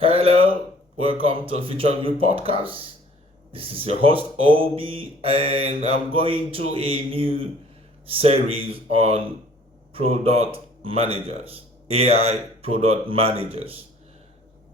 Hello, welcome to Future View Podcast. This is your host Obi, and I'm going to a new series on product managers, AI product managers.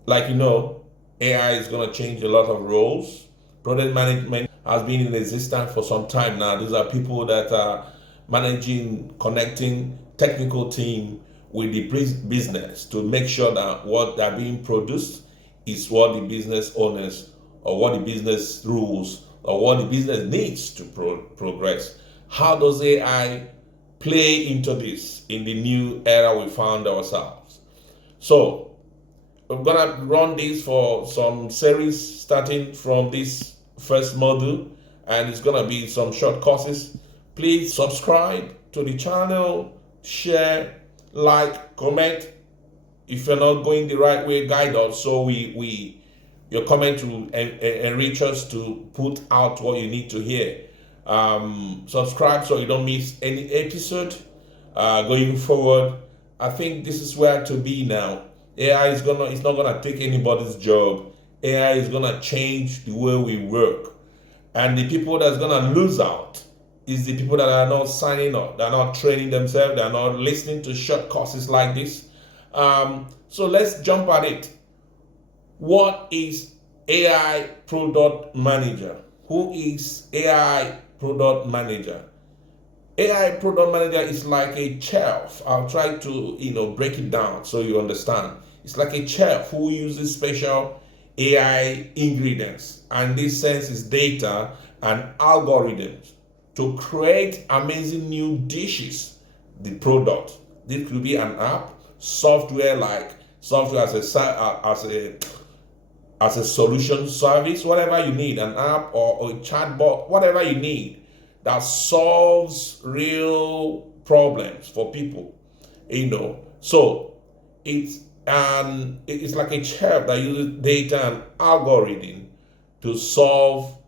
Like AI is going to change a lot of roles. Product management has been in existence for some time now. These are people that are managing, connecting technical team with the business to make sure that what they're being produced is what the business owners or what the business rules or what the business needs to progress. How does AI play into this in the new era we found ourselves? So we're gonna run this for some series starting from this first module, and it's gonna be some short courses. Please subscribe to the channel, share, like, comment. If you're not going the right way, guide us so we your comment will enrich us to put out what you need to hear. Subscribe so you don't miss any episode going forward. I think this is where to be now. AI is it's not gonna take anybody's job. AI is gonna change the way we work, and the people that's gonna lose out is the people that are not signing up, they're not training themselves, they're not listening to short courses like this. So let's jump at it. What is AI product manager? Who is AI product manager? AI product manager is like a chef. I'll try to break it down so you understand. It's like a chef who uses special AI ingredients, and this sense is data and algorithms to create amazing new dishes. The product. This could be an app, software as a solution service, whatever you need, an app or a chatbot, whatever you need that solves real problems for people. So it's like a chef that uses data and algorithm to solve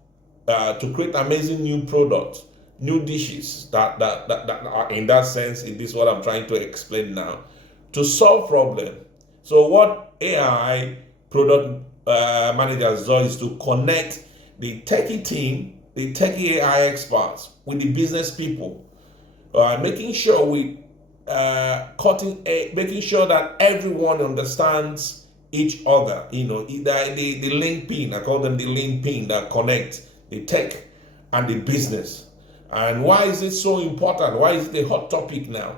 to create amazing new products, new dishes that are in that sense. It is what I'm trying to explain now. To solve problem. So what AI product managers do is to connect the techie team, the techie AI experts with the business people, making sure making sure that everyone understands each other. The link pin. I call them the link pin that connect the tech and the business. And why is it so important? Why is it a hot topic now?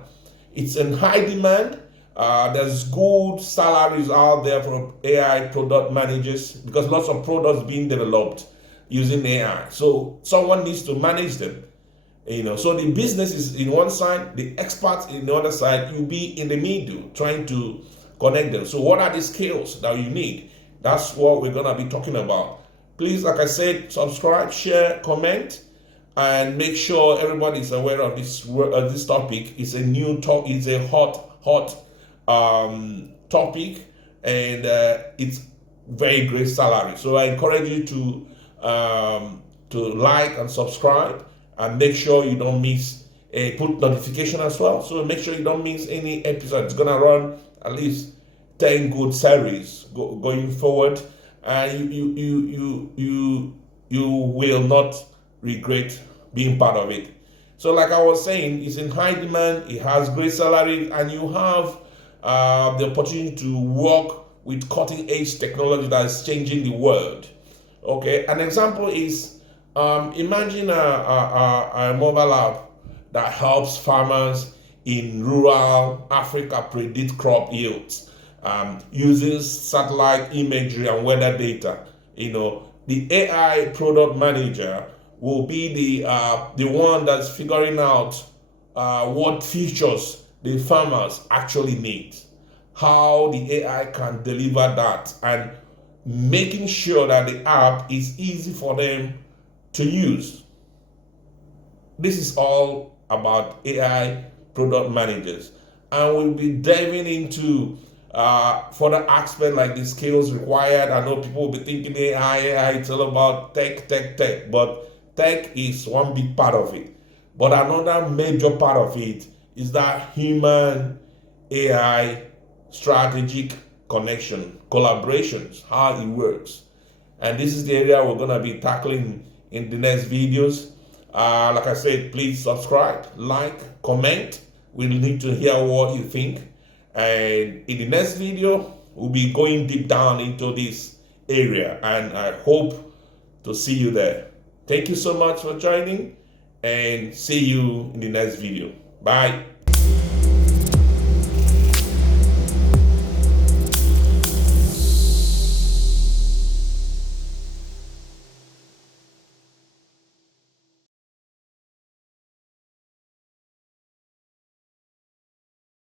It's in high demand. There's good salaries out there for AI product managers because lots of products being developed using AI. So someone needs to manage them. So the business is in one side, the experts in the other side. You'll be in the middle trying to connect them. So what are the skills that you need? That's what we're gonna be talking about. Please, like I said, subscribe, share, comment, and make sure everybody is aware of this topic. It's a new talk. It's a hot topic, and it's very great salary. So I encourage you to like and subscribe, and make sure you don't miss put notification as well. So make sure you don't miss any episode. It's gonna run at least 10 good series going forward, and you will not regret being part of it. So like I was saying, it's in high demand, it has great salary, and you have the opportunity to work with cutting edge technology that is changing the world. Okay, an example is imagine a mobile app that helps farmers in rural Africa predict crop yields using satellite imagery and weather data. The AI product manager will be the one that's figuring out what features the farmers actually need, how the AI can deliver that, and making sure that the app is easy for them to use. This is all about AI product managers, and we'll be diving into further aspect like the skills required. I know people will be thinking AI, it's all about tech, but tech is one big part of it. But another major part of it is that human AI strategic connection, collaborations, how it works. And this is the area we're going to be tackling in the next videos. Like I said, please subscribe, like, comment. We need to hear what you think. And in the next video, we'll be going deep down into this area. And I hope to see you there. Thank you so much for joining, and see you in the next video. Bye.